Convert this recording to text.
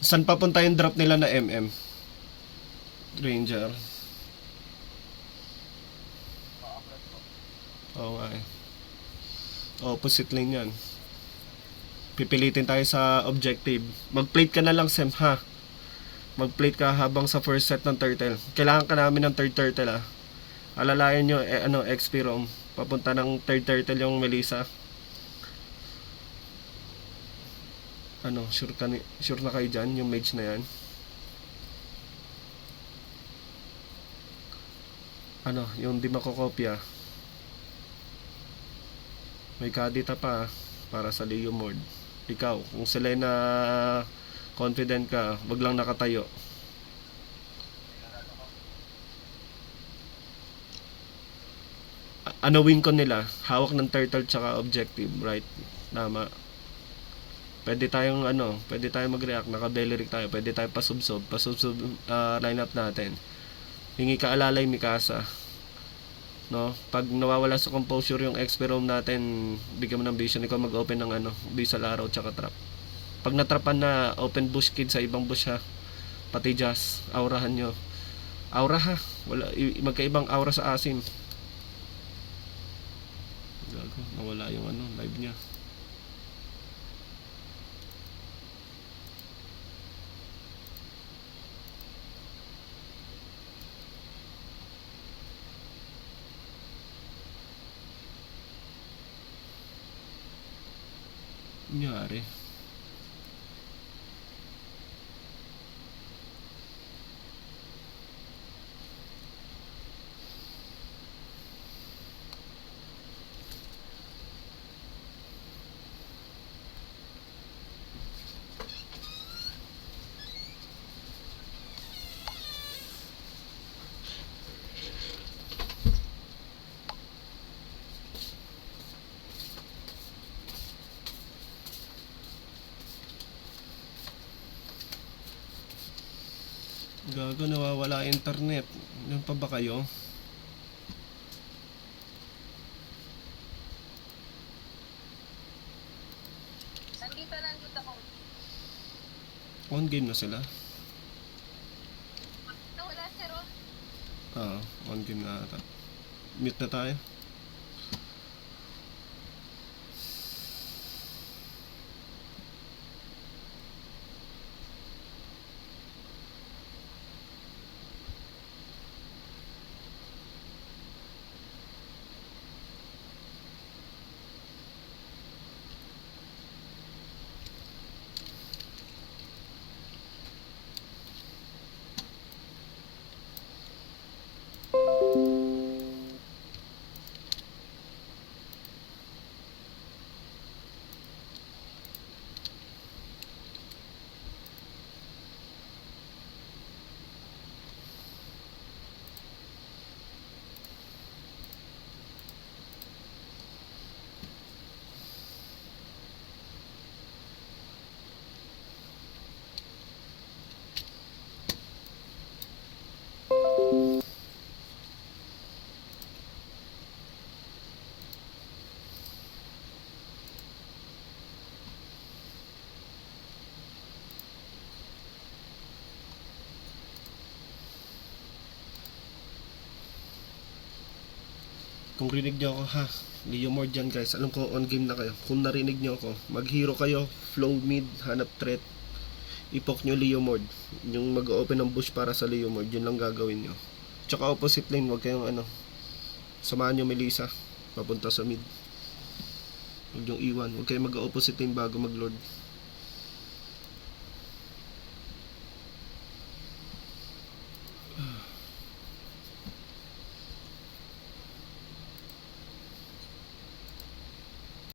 Saan papunta yung drop nila na MM? Ranger. Oo nga eh. Opposite lane yan. Pipilitin tayo sa objective. Mag-plate ka na lang, Sem, ha? Mag-plate ka habang sa first set ng turtle. Kailangan ka namin ng third turtle, ha? Alalayan nyo, XP roam. Papunta ng third turtle yung Melissa. Sure na kayo dyan, yung mage na yan. Yung di makokopya. May kadita pa, para sa Leo Mord. Ikaw, kung Selena confident ka, wag lang nakatayo. Win ko nila, hawak ng turtle tsaka objective, right? Tama. Pwede tayong mag-react, naka-belly tayo, pwede tayong pasubsob, line up natin. Hingi ka alalay Mikasa. No? Pag nawawala sa composure yung XP roam natin, bigyan mo ng vision, ikaw mag-open ng visual arrow tsaka trap. Pag natrapan na, open bush kid sa ibang bush, ha. Pati Jazz, aurahan nyo. Aura, ha. Magkaibang aura sa asim. Gago, nawala yung live niya. Nangyari. Gago, nawawala internet. Yan pa ba kayo? Nandito ako. On game na sila. Nawala si Ron. On game na ata. Mute na tayo. Kung rinig nyo ako, ha, Leo Mord dyan guys. Alam ko on game na kayo. Kung narinig nyo ako, mag-hero kayo, flow mid, hanap threat. Ipok nyo Leo Mord. Yung mag-open ng bush para sa Leo Mord, yun lang gagawin nyo. Tsaka opposite lane, wag kayong samahan nyo Melissa papunta sa mid. Huwag yung iwan, wag kayong mag-opposite lane bago mag-lord.